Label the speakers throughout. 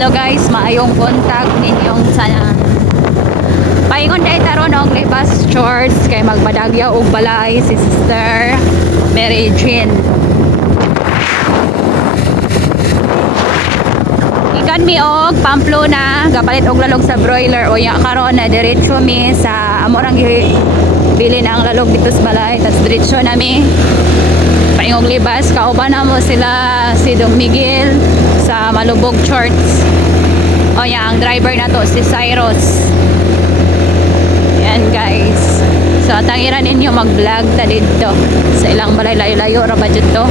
Speaker 1: Hello guys, maayong buntag ninyong sana. Paingon dahil taron og libas chores kay magpadagya og balay si Sister Mary Jean. Ikan mi og Pamplona, gapalit og lalog sa broiler o ya karon na diretso mi sa amorang bili ang lalog dito sa balay tas diretso na mi paingog libas kauban na mo sila si Dong Miguel sa Malubog Shorts. O yan ang driver na to si Cyrus. Yan guys. So tangiran ninyo mag vlog ta dito. Sa ilang balay layo-layo ra ba dito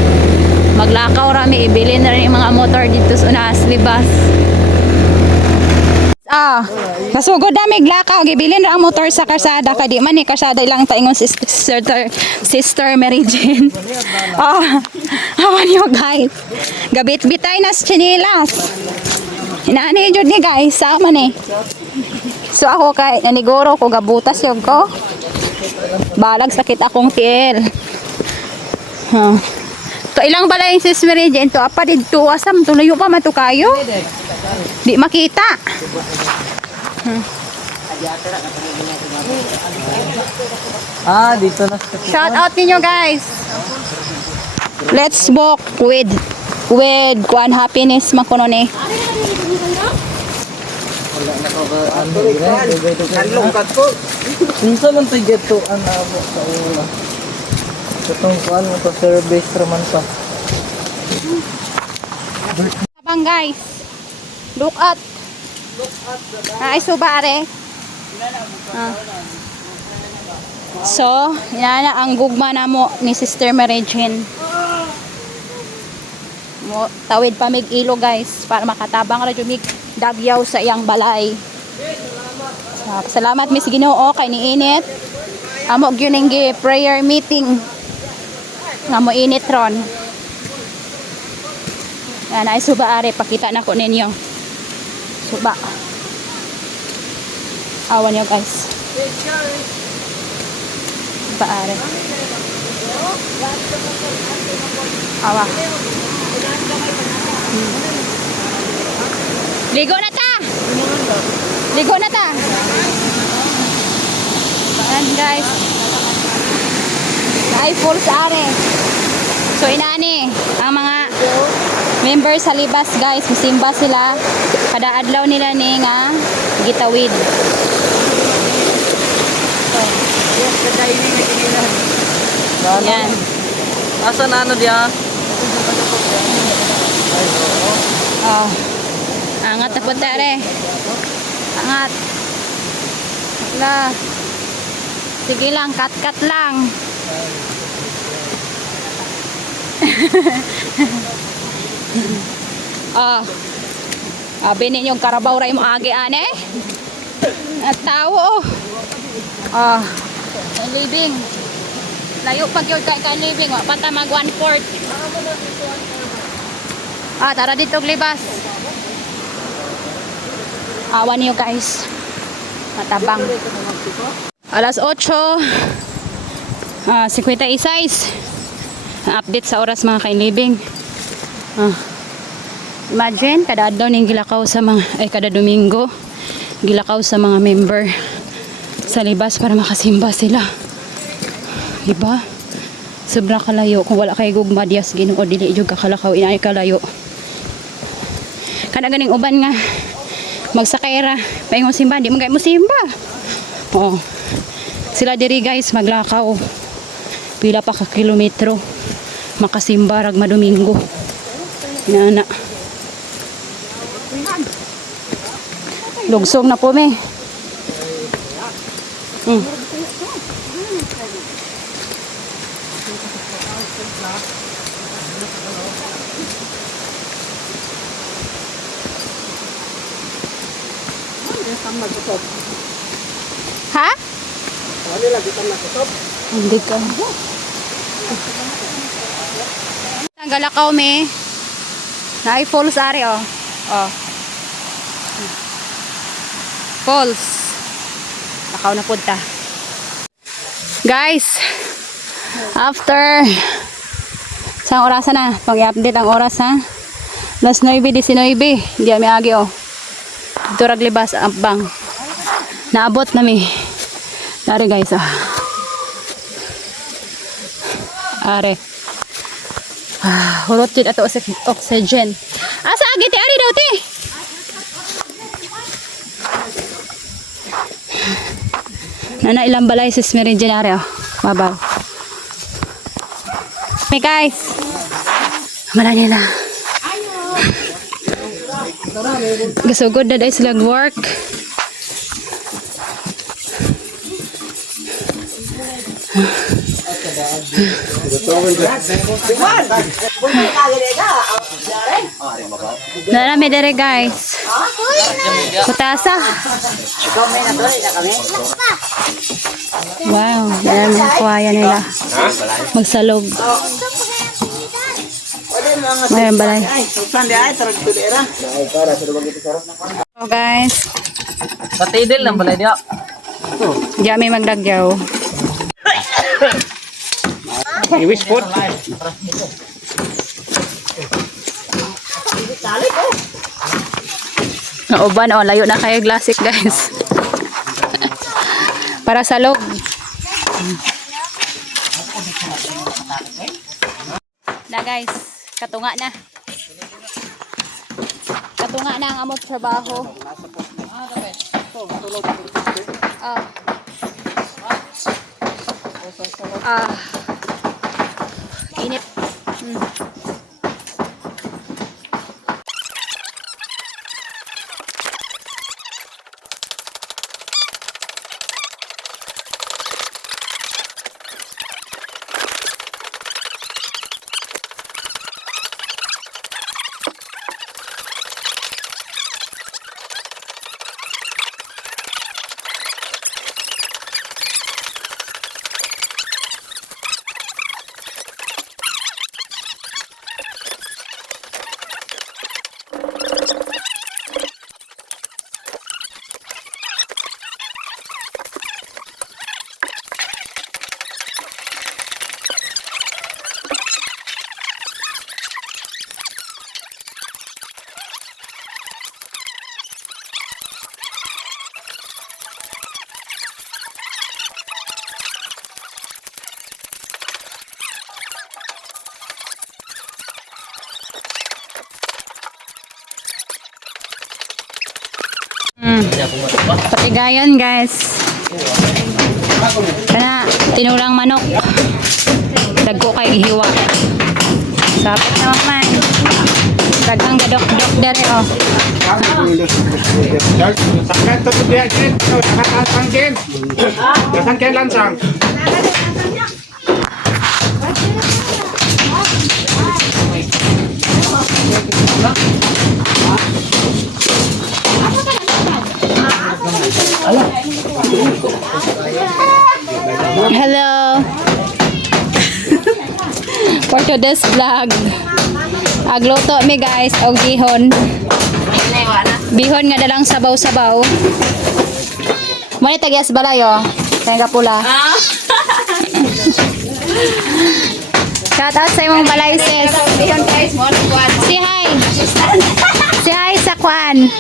Speaker 1: maglakaw rami ibili na rin mga motor dito sa unas libas Ah, kasugod na mig lakaw gibilin ra ang motor sa kasada kadi man ni kasada ilang taingon si sister sister Mary Jane. Ah, hawan yo guys. Gabit bitay nas chinilas. Inaani jud ni guys, sama ni. So ako kay naniguro ko gabutas yun ko. Balag sakit akong tiil. Huh. To ilang balay sis Mary Jane to apa didto asam tulayo pa matukayo. Di makita.
Speaker 2: Ah, dito na.
Speaker 1: Shout out ninyo guys. Let's walk with with kuan happiness makuno ni.
Speaker 2: Kalungkat ko. Minsan lang tayo get to an amo sa ulo. Itong kuan mo to service raman pa.
Speaker 1: Abang guys. Look at. Ay subare. Ah. So, inana ang gugma na mo ni Sister Mary Jane. Mo tawid pa mig ilo guys para makatabang ra jud mig dagyaw sa iyang balay. So, salamat Miss Ginoo kay niinit. Amo gyud gi prayer meeting. Nga mo init ron. Yan ay suba are pakita na ko ninyo. Suba. Awan niyo guys. Suba are. Awa. Hmm. Ligo na ta. Ligo na ta. Ayan guys. Ay full sa are. So inani ang mga members sa libas guys, musimba sila. Kada adlaw nila ni nga gitawid. Yan.
Speaker 2: Asa na ano diya?
Speaker 1: Oh. Angat na punta re. Angat. Wala. Sige lang, cut-cut lang. Ah. Abi ninyo karabaw ra imong agi ane. At tao. Ah. Ang living. Layo pag yun kay living, wa pata mag one fourth. Ah, tara dito libas. Awan niyo guys. Matabang. Alas 8. Ah, 56. Ang update sa oras mga kailibing. Ah. Imagine, kada adlaw ning gilakaw sa mga, ay kada Domingo, gilakaw sa mga member sa libas para makasimba sila. Diba? Sobra kalayo. Kung wala kay gugma diyas ginoo dili jud kakalakaw inay kalayo. Kada ganing uban nga magsakay ra paingon simba di man mo simba. Oh. Sila diri guys maglakaw. Pila pa ka kilometro makasimba rag madomingo. Inana. Lugsong na po me. Hmm. Ha? Hindi ka. Ang galakaw me. Na falls ari oh. Oh. Falls. Lakaw na punta. Guys, after Sa orasan na, pag-update ang oras ha. Las 9.19. Hindi kami agi oh. Dito raglibas ang bang. Naabot nami. Dari guys oh. Are. Ah, hulot yun ato oxygen. Asa agi ti ari daw ti? Nana ilang balay sa meridianary oh. Mabaw. Hey guys. Mala nila. Gasugod na dahil sila work. Narami dere guys. Kutasa. Wow, yan ang kuwaya nila. Magsalog. Mayroon balay. So guys,
Speaker 2: Patidil lang balay diya.
Speaker 1: di kami magdagyaw.
Speaker 3: I-wish food.
Speaker 1: Nauban, oh, layo na kayo glasik guys. Para sa log. Na guys, katunga na. Katunga na ang amot trabaho. Ah. Ah. Init. Hmm. Mm. Patigayon guys. Kana tinulang manok. Dagko kay hiwa. Sapit na man. Dagang gadok-dok dere oh.
Speaker 3: Sakit to dia kin. Sakit kin. Dasang kin lansang.
Speaker 1: Hello. For today's vlog. Agluto mi guys og bihon. Bihon nga dalang sabaw-sabaw. Mo ni tagyas balayo. Kaya pula. Shout out sa imong balay sis. Si hi. Si hi sa kwan.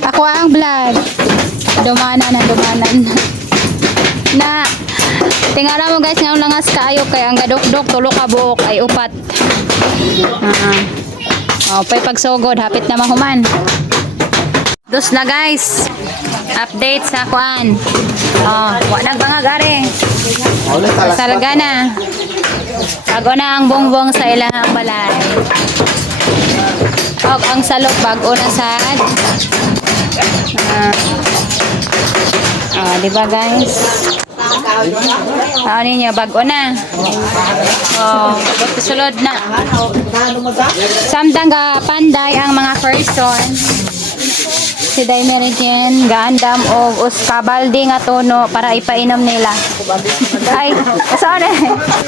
Speaker 1: Ako ang vlog. Dumanan na dumanan. Na tingala mo guys nga langas kaayo kay ang gadok-dok tulo ka buok ay upat. Ah. Oh, pay pagsugod hapit na mahuman. Dos na guys. Update sa kuan. Oh, wa nagbangag are. Salga na. Bago na ang bongbong sa ilahang balay. Og ang salok bago na sad. Ah. Oh, di ba guys? Ano niya bago na. Oh, sulod na. Samtang ga panday ang mga person. Si Day Meridian, gaandam o uskabaldi nga tono para ipainom nila. Ay, sorry.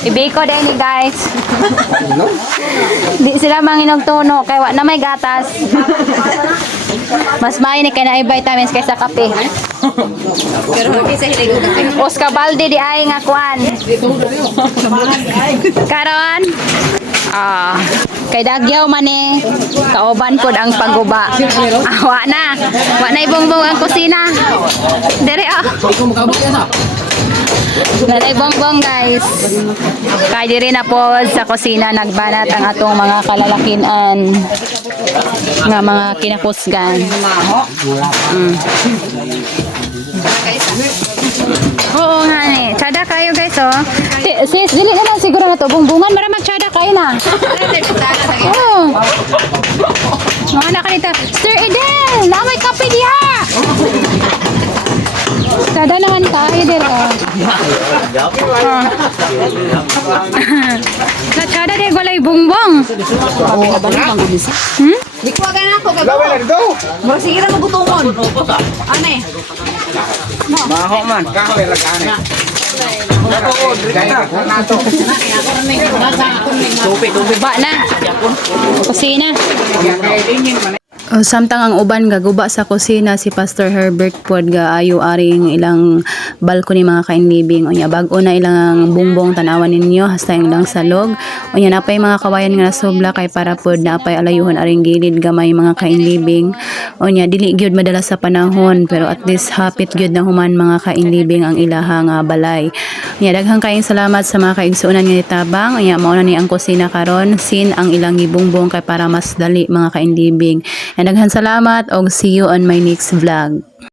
Speaker 1: Ibiko din ni guys. Di sila manginog tono kay wa na may gatas. Mas may ni kay na vitamins kaysa kape.
Speaker 4: Pero hindi sa hilig kape.
Speaker 1: Oscar Balde di ay nga kwan. Karon, Ah, kay Dagyaw man eh. Kauban pod ang paguba. Ah, wa na. Wa na ibongbong ang kusina. Dere ah. Dere bongbong guys. Kay diri na po sa kusina nagbanat ang atong mga kalalakinan nga mga kinakusgan. Mm. Oo nga ni. Tsada kayo guys oh. Si- Sis, dili na lang siguro na to. Bungbungan, maramag tsada kayo na. Oo. Mga na kanita. Sir Eden, namay kape diha. Tsada naman tayo dito. Na tsada din walay bungbong. Hmm?
Speaker 4: Di ko agad ako gagawa. Mura sige na magutungon. Ano eh?
Speaker 3: Maho man. Kahoy lang kani. Ka na to.
Speaker 1: Guba na. Kusina. Oh, samtang ang uban gaguba sa kusina si Pastor Herbert pod ga ayo aring ilang balcony mga kainlibing. Unya bag-o na ilang bumbong tanawan ninyo hasta yung ilang salog unya napay mga kawayan nga nasobla kay para pod napay alayuhon aring gilid gamay mga kainlibing. Unya dili gyud madala sa panahon pero at least hapit gyud na human mga kainlibing ang ilaha nga balay. Unya daghang kaayong salamat sa mga kaigsuonan nga nitabang. Unya mao na ni ang kusina karon sin ang ilang gibungbong kay para mas dali mga kainlibing daghan salamat og see you on my next vlog.